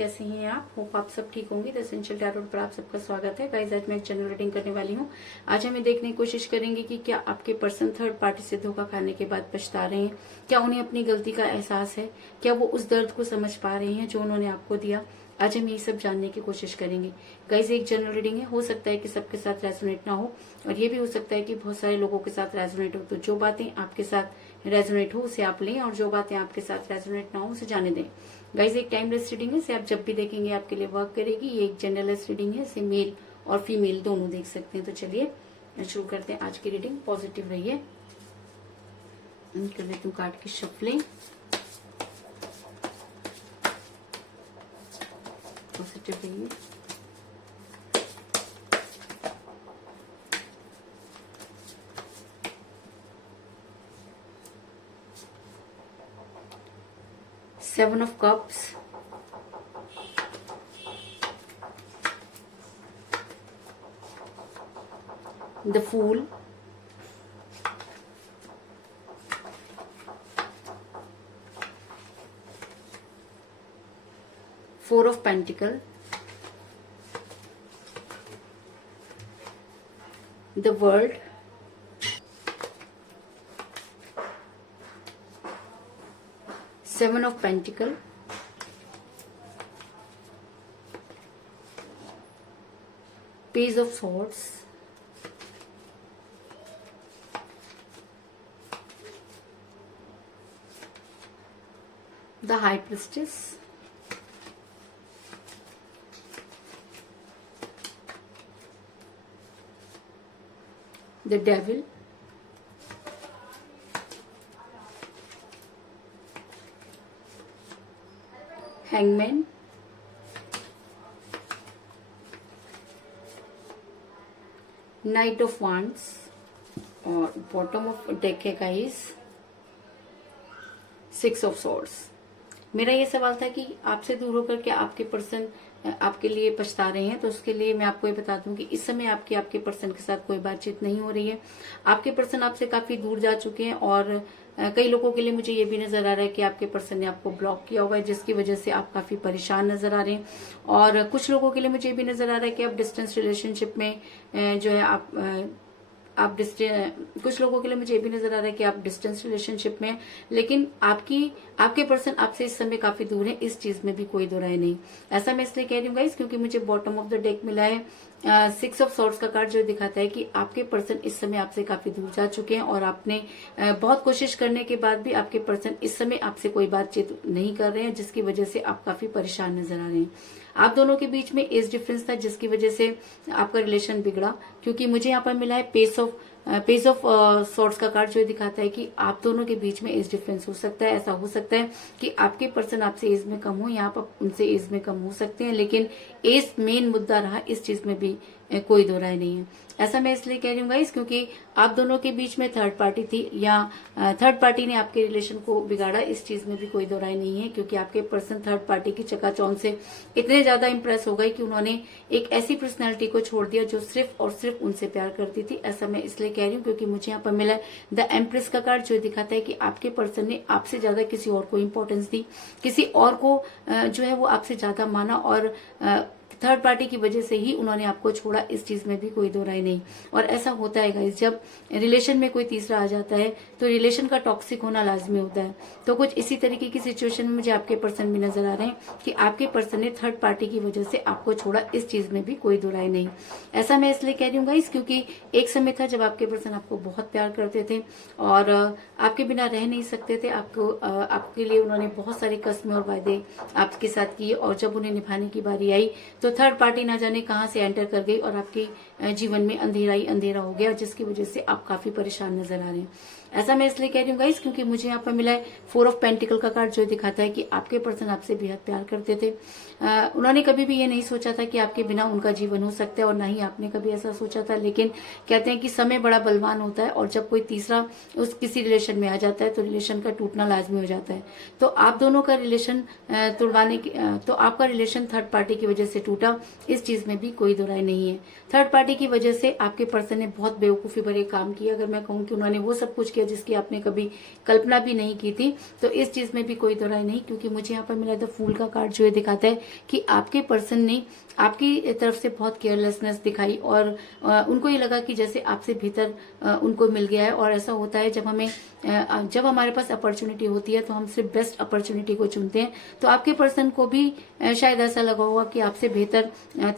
कैसे हैं आप? होप आप सब ठीक होंगे। द एसेंशियल टैरोट पर आप सबका स्वागत है। गाइस, आज मैं एक जनरल रीडिंग करने वाली हूँ। आज हमें देखने की कोशिश करेंगे कि क्या आपके पर्सन थर्ड पार्टी से धोखा खाने के बाद पछता रहे हैं, क्या उन्हें अपनी गलती का एहसास है, क्या वो उस दर्द को समझ पा रहे हैं जो उन्होंने आपको दिया। आज हम ये सब जानने की कोशिश करेंगे। गाइस, एक जनरल रीडिंग है, हो सकता है कि सबके साथ रेजोनेट ना हो और ये भी हो सकता है कि बहुत सारे लोगों के साथ रेजोनेट हो। तो जो बातें आपके साथ रेजोनेट हो उसे आप लें और जो बातें आपके साथ रेजोनेट ना हो उसे जाने दें। गाइस, एक टाइमलेस रीडिंग है, इसे आप जब भी देखेंगे आपके लिए वर्क करेगी। ये एक जनरलेस रीडिंग है, इसे मेल और फीमेल दोनों देख सकते हैं। तो चलिए शुरू करते हैं आज की रीडिंग। पॉजिटिव रहिए। कर लेती हूँ कार्ड की शफलिंग। पॉजिटिव रहिए। Seven of Cups, the Fool, Four of Pentacles, the World, Seven of Pentacles, Page of Swords, the High Priestess, the Devil, Hangman, Knight of Wands और बॉटम ऑफ डेक है guys six of swords. मेरा ये सवाल था कि आपसे दूर होकर के आपके पर्सन आपके लिए पछता रहे हैं, तो उसके लिए मैं आपको ये बता दूं कि इस समय आपके पर्सन के साथ कोई बातचीत नहीं हो रही है। आपके पर्सन आपसे काफी दूर जा चुके हैं और कई लोगों के लिए मुझे ये भी नजर आ रहा है कि आपके पर्सन ने आपको ब्लॉक किया हुआ है, जिसकी वजह से आप काफी परेशान नजर आ रहे हैं। और कुछ लोगों के लिए मुझे ये भी नजर आ रहा है कि आप डिस्टेंस रिलेशनशिप में जो है आप कुछ लोगों के लिए मुझे ये भी नजर आ रहा है कि आप डिस्टेंस रिलेशनशिप में, लेकिन आपके पर्सन आपसे इस समय काफी दूर है, इस चीज में भी कोई दो राय नहीं। ऐसा मैं इसलिए कह रही हूँ गाइस क्योंकि मुझे बॉटम ऑफ द डेक मिला है सिक्स ऑफ सॉर्ड्स का कार्ड, जो दिखाता है कि आपके पर्सन इस समय आपसे काफी दूर जा चुके हैं और आपने बहुत कोशिश करने के बाद भी आपके पर्सन इस समय आपसे कोई बातचीत नहीं कर रहे हैं, जिसकी वजह से आप काफी परेशान नजर आ रहे हैं। आप दोनों के बीच में एज डिफरेंस था, जिसकी वजह से आपका रिलेशन बिगड़ा, क्योंकि मुझे यहाँ पर मिला है पेज ऑफ सॉर्ड्स का कार्ड, जो दिखाता है कि आप दोनों के बीच में एज डिफरेंस हो सकता है। ऐसा हो सकता है कि आपके पर्सन आपसे एज में कम हो, यहाँ पर उनसे एज में कम हो सकते हैं, लेकिन एज मेन मुद्दा रहा, इस चीज में भी कोई दो राय नहीं है। ऐसा मैं इसलिए कह रही हूँ गाइस क्योंकि आप दोनों के बीच में थर्ड पार्टी थी या थर्ड पार्टी ने आपके रिलेशन को बिगाड़ा, इस चीज में भी कोई दो राय नहीं है। क्योंकि आपके पर्सन थर्ड पार्टी की चकाचौंध से इतने ज्यादा इंप्रेस हो गए कि उन्होंने एक ऐसी पर्सनैलिटी को छोड़ दिया जो सिर्फ और सिर्फ उनसे प्यार करती थी। ऐसा मैं इसलिए कह रही हूँ क्योंकि मुझे यहाँ पर मिला द एम्प्रेस का कार्ड, जो दिखाता है कि आपके पर्सन ने आपसे ज्यादा किसी और को इंपॉर्टेंस दी, किसी और को जो है वो आपसे ज्यादा माना और थर्ड पार्टी की वजह से ही उन्होंने आपको छोड़ा, इस चीज में भी कोई दो राय नहीं। और ऐसा होता है गाइस, जब रिलेशन में कोई तीसरा आ जाता है तो रिलेशन का टॉक्सिक होना लाजमी होता है। तो कुछ इसी तरीके की सिचुएशन में मुझे आपके पर्सन भी नजर आ रहे हैं कि आपके पर्सन ने थर्ड पार्टी की वजह से आपको छोड़ा, इस चीज में भी कोई दो राय नहीं। ऐसा मैं इसलिए कह रही हूँ गाइस क्योंकि एक समय था जब आपके पर्सन आपको बहुत प्यार करते थे और आपके बिना रह नहीं सकते थे। आपके लिए उन्होंने बहुत सारे कस्में और वायदे आपके साथ किए और जब उन्हें निभाने की बारी आई तो थर्ड पार्टी ना जाने कहां से एंटर कर गई और आपके जीवन में अंधेरा ही अंधेरा हो गया, जिसकी वजह से आप काफी परेशान नजर आ रहे हैं। ऐसा मैं इसलिए कह रही हूँ गाइस क्योंकि मुझे यहाँ पर मिला है फोर ऑफ पेंटिकल का कार्ड, जो दिखाता है कि आपके पर्सन आपसे बेहद प्यार करते थे। उन्होंने कभी भी ये नहीं सोचा था कि आपके बिना उनका जीवन हो सकता है और ना ही आपने कभी ऐसा सोचा था। लेकिन कहते हैं कि समय बड़ा बलवान होता है और जब कोई तीसरा किसी रिलेशन में आ जाता है तो रिलेशन का टूटना लाजमी हो जाता है। तो आप दोनों का रिलेशन तो आपका रिलेशन थर्ड पार्टी की वजह से टूटा, इस चीज में भी कोई दो राय नहीं है। थर्ड पार्टी की वजह से आपके पर्सन ने बहुत बेवकूफी भरे काम किया। अगर मैं कहूँ कि उन्होंने वो सब कुछ किया किया जिसकी आपने कभी कल्पना भी नहीं की थी। तो इस चीज में भी कोई दो राय नहीं, क्योंकि मुझे यहाँ पर मिला द फूल का कार्ड जो ये दिखाता है कि आपके पर्सन ने आपकी तरफ से बहुत केयरलेसनेस दिखाई और उनको ये लगा कि जैसे आपसे भीतर उनको मिल गया है। और ऐसा होता है जब हमारे पास अपॉर्चुनिटी होती है तो हम सिर्फ बेस्ट अपॉर्चुनिटी को चुनते हैं। तो आपके पर्सन को भी शायद ऐसा लगा होगा कि आपसे बेहतर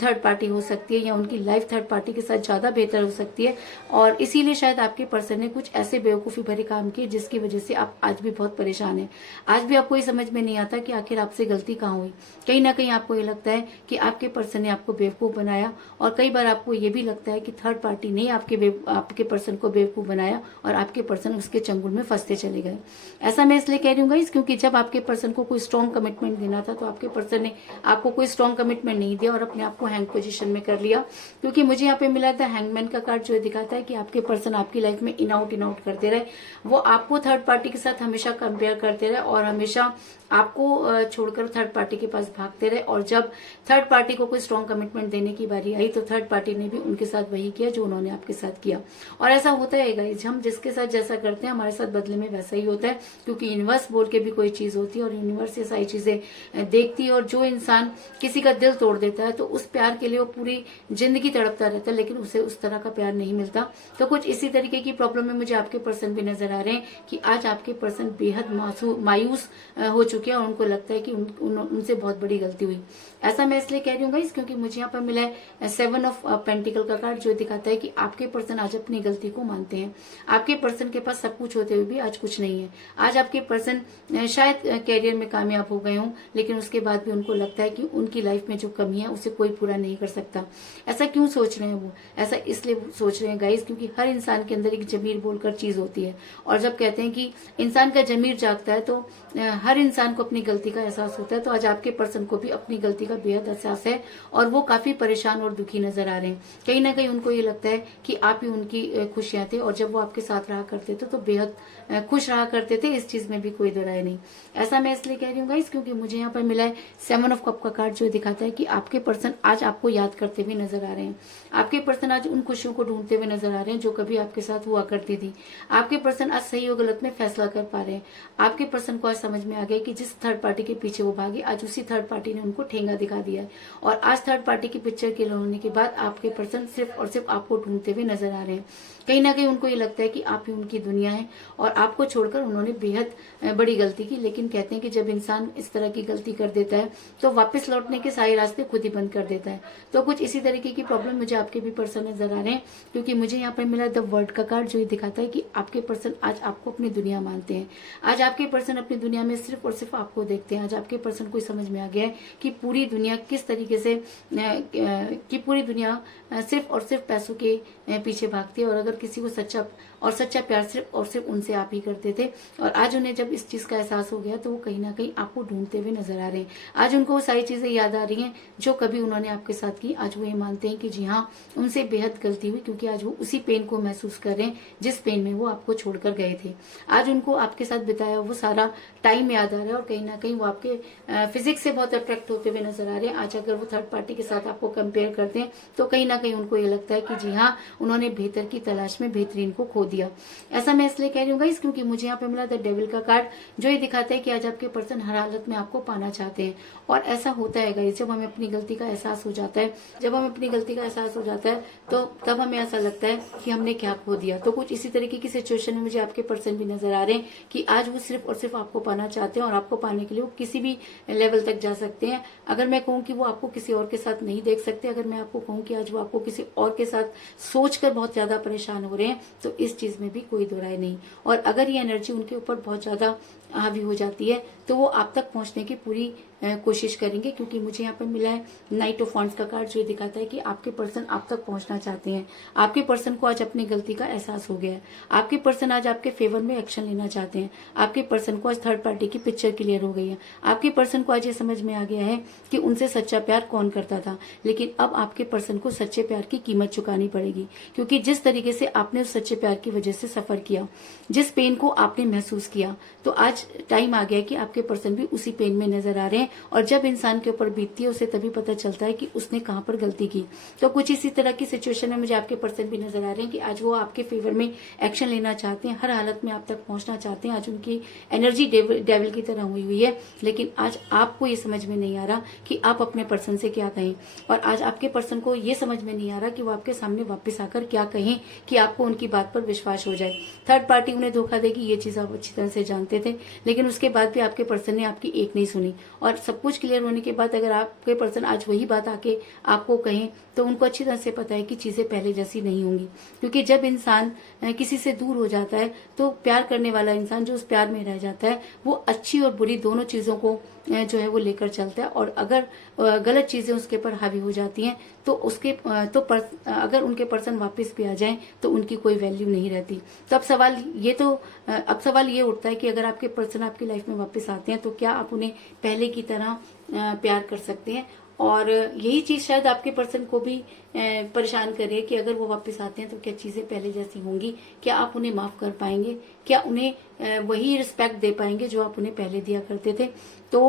थर्ड पार्टी हो सकती है या उनकी लाइफ थर्ड पार्टी के साथ ज्यादा बेहतर हो सकती है, और इसीलिए शायद आपके पर्सन ने कुछ ऐसे बेवकूफी भरे काम किए जिसकी वजह से आप आज भी बहुत परेशान हैं। आज भी आपको ये समझ में नहीं आता कि आखिर आपसे गलती कहाँ हुई। कहीं ना कहीं आपको ये लगता है कि आपके पर्सन ने आपको बेवकूफ बनाया, और कई बार आपको ये भी लगता है कि थर्ड पार्टी ने आपके पर्सन को बेवकूफ बनाया और आपके पर्सन उसके चंगुल में फंसते चले गए। ऐसा मैं इसलिए कह रही हूँ गाइस, क्योंकि जब आपके पर्सन को कोई स्ट्रॉन्ग कमिटमेंट देना था तो आपके पर्सन ने आपको कोई स्ट्रॉन्ग कमिटमेंट नहीं दिया और अपने आप को हैंग पोजीशन में कर लिया। क्योंकि मुझे यहाँ पे मिला था हैंगमैन का कार्ड जो दिखाता है कि आपके पर्सन आपकी लाइफ में इन आउट करते रहे। वो आपको थर्ड पार्टी के साथ हमेशा कंपेयर करते रहे और हमेशा आपको छोड़कर थर्ड पार्टी के पास भागते रहे। और जब थर्ड पार्टी को कोई स्ट्रॉन्ग कमिटमेंट देने की बारी आई तो थर्ड पार्टी ने भी उनके साथ वही किया जो उन्होंने आपके साथ किया। और ऐसा होता है गाइस, हम जिसके साथ जैसा करते हैं हमारे साथ बदले में वैसा ही होता है, क्योंकि यूनिवर्स बोल के भी कोई चीज होती है और यूनिवर्स ये सारी चीजें देखती है। और जो इंसान किसी का दिल तोड़ देता है तो उस प्यार के लिए वो पूरी जिंदगी तड़पता रहता है, लेकिन उसे उस तरह का प्यार नहीं मिलता। तो कुछ इसी तरीके की प्रॉब्लम में मुझे आपके पर्सन भी नजर आ रहे हैं कि आज आपके पर्सन बेहद मायूस हो चुके हैं और उनको लगता है कि उनसे बहुत बड़ी गलती हुई। ऐसा मैं इसलिए कह रही हूँ गाइस क्योंकि मुझे यहाँ पर मिला है 7 ऑफ पेंटिकल का कार्ड जो दिखाता है कि आपके पर्सन आज अपनी गलती को मानते हैं। आपके पर्सन के पास सब कुछ होते हुए भी आज कुछ नहीं है। आज आपके पर्सन शायद कैरियर में कामयाब हो गए हों, लेकिन उसके बाद भी उनको लगता है कि उनकी लाइफ में जो कमी है उसे कोई पूरा नहीं कर सकता। ऐसा क्यों सोच रहे हैं वो? ऐसा इसलिए सोच रहे हैं गाइस क्योंकि हर इंसान के अंदर एक जमीर बोलकर चीज होती है, और जब कहते हैं कि इंसान का जमीर जागता है तो हर इंसान को अपनी गलती का एहसास होता है। तो आज आपके पर्सन को भी अपनी गलती का बेहद एहसास है और वो काफी परेशान और दुखी नजर आ रहे हैं। कहीं ना कहीं उनको ये लगता है कि आप ही उनकी खुशियां थे और जब वो आपके साथ रहा करते थे तो बेहद खुश रहा करते थे। इस चीज में भी कोई दो राय नहीं। ऐसा मैं इसलिए कह रही हूँ गाइस क्योंकि मुझे यहाँ पर मिला है 7 ऑफ कप का कार्ड जो दिखाता है कि आपके पर्सन आज आपको याद करते हुए नजर आ रहे हैं। आपके पर्सन आज उन खुशियों को ढूंढते हुए नजर आ रहे हैं जो कभी आपके साथ हुआ करती थी। आपके पर्सन आज सही और गलत में फैसला कर पा रहे हैं। आपके पर्सन को आज समझ में आ गया कि जिस थर्ड पार्टी के पीछे वो भागे आज उसी थर्ड पार्टी ने उनको ठेंगा दिखा दिया है, और आज थर्ड पार्टी की पिक्चर के होने के बाद आपके पर्सन सिर्फ और सिर्फ आपको ढूंढते हुए नजर आ रहे हैं। कहीं ना कहीं उनको ये लगता है कि आप ही उनकी दुनिया है और आपको छोड़कर उन्होंने बेहद बड़ी गलती की। लेकिन कहते हैं कि जब इंसान इस तरह की गलती कर देता है तो वापस लौटने के सारे रास्ते खुद ही बंद कर देता है। तो कुछ इसी तरीके की प्रॉब्लम मुझे आपके भी पर्सन नजर आ रहे हैं क्योंकि मुझे यहाँ पर मिला द वर्ल्ड का कार्ड जो ये दिखाता है कि आपके पर्सन आज आपको अपनी दुनिया मानते हैं। आज आपके पर्सन अपनी दुनिया में सिर्फ और सिर्फ आपको देखते हैं। आज आपके पर्सन को समझ में आ गया है कि पूरी दुनिया किस तरीके से पूरी दुनिया सिर्फ और सिर्फ पैसों के पीछे भागती है, और अगर किसी को सच्चा प्यार सिर्फ और सिर्फ उनसे आप ही करते थे। और आज उन्हें जब इस चीज का एहसास हो गया तो वो कहीं ना कहीं आपको ढूंढते हुए नजर आ रहे हैं। आज उनको वो सारी चीजें याद आ रही हैं जो कभी उन्होंने आपके साथ की। आज वो ये मानते हैं कि जी हाँ, उनसे बेहद गलती हुई क्योंकि आज वो उसी पेन को महसूस कर रहे हैं जिस पेन में वो आपको छोड़कर गए थे। आज उनको आपके साथ बिताया वो सारा टाइम याद आ रहा है और कहीं ना कहीं वो आपके फिजिक्स से बहुत अट्रैक्ट होते हुए नजर आ रहे हैं। आज अगर वो थर्ड पार्टी के साथ आपको कंपेयर करते हैं तो कहीं ना कहीं उनको ये लगता है कि जी हाँ, उन्होंने बेहतर की तलाश में बेहतरीन को खो दिया। ऐसा मैं इसलिए कह रही हूँ गाइस क्योंकि मुझे यहाँ पे मिला द डेविल का कार्ड जो ये दिखाता है कि आज आपके पर्सन हर हालत में आपको पाना चाहते हैं। और ऐसा होता है गाइस, जब हमें अपनी गलती का एहसास हो जाता है तो तब हमें ऐसा लगता है कि हमने क्या खो दिया। तो कुछ इसी तरीके की सिचुएशन में मुझे आपके पर्सन भी नजर आ रहे हैं कि आज वो सिर्फ और सिर्फ आपको पाना चाहते हैं और आपको पाने के लिए वो किसी भी लेवल तक जा सकते हैं। अगर मैं कहूँ कि वो आपको किसी और के साथ नहीं देख सकते, अगर मैं आपको कहूँ कि आज वो आपको किसी और के साथ सोचकर बहुत ज्यादा परेशान हो रहे हैं, तो इस चीज में भी कोई दो राय नहीं। और अगर ये एनर्जी उनके ऊपर बहुत ज्यादा हावी हो जाती है तो वो आप तक पहुंचने की पूरी कोशिश करेंगे क्योंकि मुझे यहाँ पर मिला है नाइट ऑफ वांड्स का कार्ड जो दिखाता है कि आपके पर्सन आप तक पहुंचना चाहते हैं। आपके पर्सन को आज अपनी गलती का एहसास हो गया है। आपके पर्सन आज आपके फेवर में एक्शन लेना चाहते हैं। आपके पर्सन को आज थर्ड पार्टी की पिक्चर क्लियर हो गई है। आपके पर्सन को आज ये समझ में आ गया है कि उनसे सच्चा प्यार कौन करता था, लेकिन अब आपके पर्सन को सच्चे प्यार की कीमत चुकानी पड़ेगी क्योंकि जिस तरीके से आपने उस सच्चे प्यार की वजह से सफर किया, जिस पेन को आपने महसूस किया, तो आज टाइम आ गया कि आप आपके पर्सन भी उसी पेन में नजर आ रहे हैं। और जब इंसान के ऊपर बीतती है उसे तभी पता चलता है कि उसने कहाँ पर गलती की। तो कुछ इसी तरह की सिचुएशन में मुझे आपके पर्सन भी नजर आ रहे हैं कि आज वो आपके फेवर में एक्शन लेना चाहते हैं, हर हालत में आप तक पहुंचना चाहते हैं। आज उनकी एनर्जी डेविल की तरह हुई हुई है, लेकिन आज आपको ये समझ में नहीं आ रहा कि आप अपने पर्सन से क्या कहें। और आज आपके पर्सन को ये समझ में नहीं आ रहा कि वो आपके सामने वापस आकर क्या कहें कि आपको उनकी बात पर विश्वास हो जाए। थर्ड पार्टी उन्हें धोखा देगी, ये चीज आप अच्छी तरह से जानते थे, लेकिन उसके बाद भी आपके पर्सन ने आपकी एक नहीं सुनी। और सब कुछ क्लियर होने के बाद अगर आपके पर्सन आज वही बात आके आपको कहें तो उनको अच्छी तरह से पता है कि चीजें पहले जैसी नहीं होंगी। क्योंकि जब इंसान किसी से दूर हो जाता है तो प्यार करने वाला इंसान जो उस प्यार में रह जाता है वो अच्छी और बुरी दोनों चीजों को जो है वो लेकर चलता है। और अगर गलत चीजें उसके पर हावी हो जाती हैं तो अगर उनके पर्सन वापस भी आ जाएं तो उनकी कोई वैल्यू नहीं रहती। तो अब सवाल ये उठता है कि अगर आपके पर्सन आपकी लाइफ में वापस आते हैं तो क्या आप उन्हें पहले की तरह प्यार कर सकते हैं। और यही चीज शायद आपके पर्सन को भी परेशान करे कि अगर वो वापस आते हैं तो क्या चीजें पहले जैसी होंगी, क्या आप उन्हें माफ कर पाएंगे, क्या उन्हें वही रिस्पेक्ट दे पाएंगे जो आप उन्हें पहले दिया करते थे। तो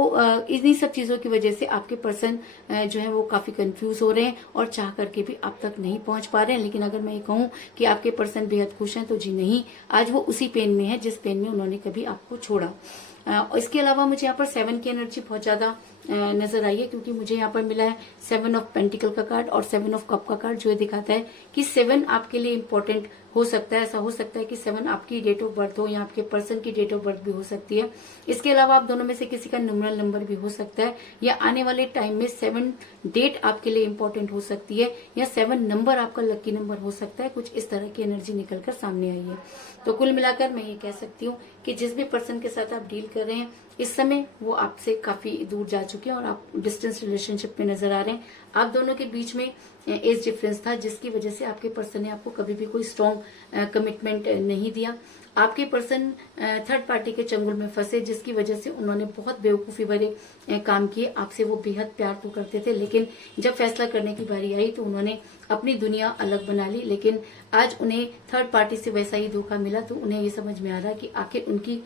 इन्हीं सब चीजों की वजह से आपके पर्सन जो है वो काफी कंफ्यूज हो रहे हैं और चाह करके भी आप तक नहीं पहुंच पा रहे हैं। लेकिन अगर मैं ये कहूं कि आपके पर्सन बेहद खुश हैं तो जी नहीं, आज वो उसी पेन में है जिस पेन में उन्होंने कभी आपको छोड़ा। इसके अलावा मुझे यहाँ पर 7 की एनर्जी बहुत ज्यादा नजर आई है, क्योंकि मुझे यहाँ पर मिला है 7 ऑफ पेंटिकल का कार्ड और 7 ऑफ कप का कार्ड, जो ये दिखाता है कि 7 आपके लिए इम्पोर्टेंट हो सकता है। ऐसा हो सकता है कि 7 आपकी डेट ऑफ बर्थ हो या आपके पर्सन की डेट ऑफ बर्थ भी हो सकती है। इसके अलावा आप दोनों में से किसी का न्यूमरल नंबर भी हो सकता है, या आने वाले टाइम में 7 डेट आपके लिए इम्पोर्टेंट हो सकती है, या 7 नंबर आपका लकी नंबर हो सकता है। कुछ इस तरह की एनर्जी निकलकर सामने आई है। तो कुल मिलाकर मैं ये कह सकती हूँ कि जिस भी पर्सन के साथ आप डील कर रहे हैं इस समय वो आपसे काफी दूर जा चुके हैं और आप डिस्टेंस रिलेशनशिप में नजर आ रहे हैं। आप दोनों के बीच में एज डिफरेंस था, जिसकी वजह से आपके पर्सन ने आपको कभी भी कोई स्ट्रॉन्ग कमिटमेंट नहीं दिया। आपके पर्सन थर्ड पार्टी के चंगुल में फंसे, जिसकी वजह से उन्होंने बहुत बेवकूफी भरे काम किए। आपसे वो बेहद प्यार तो करते थे, लेकिन जब फैसला करने की बारी आई तो उन्होंने अपनी दुनिया अलग बना ली। लेकिन आज उन्हें थर्ड पार्टी से वैसा ही धोखा मिला, तो उन्हें ये समझ में आ रहा है कि आखिर उनकी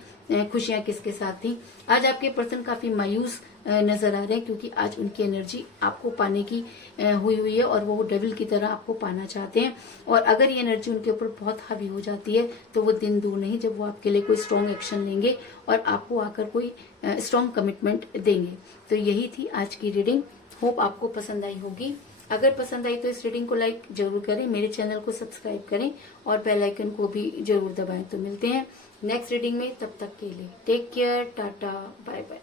खुशियां किसके साथ थी। आज आपके पर्सन काफी मायूस नजर आ रहे हैं, क्योंकि आज उनकी एनर्जी आपको पाने की हुई है और वो डेविल की तरह आपको पाना चाहते हैं। और अगर ये एनर्जी उनके ऊपर बहुत हावी हो जाती है तो वो दिन दूर नहीं जब वो आपके लिए कोई स्ट्रॉन्ग एक्शन लेंगे और आपको आकर कोई स्ट्रॉन्ग कमिटमेंट देंगे। तो यही थी आज की रीडिंग। होप आपको पसंद आई होगी। अगर पसंद आई तो इस रीडिंग को लाइक जरूर करें, मेरे चैनल को सब्सक्राइब करें और बेल आइकन को भी जरूर दबाएं। तो मिलते हैं नेक्स्ट रीडिंग में, तब तक के लिए take care, tata, bye bye.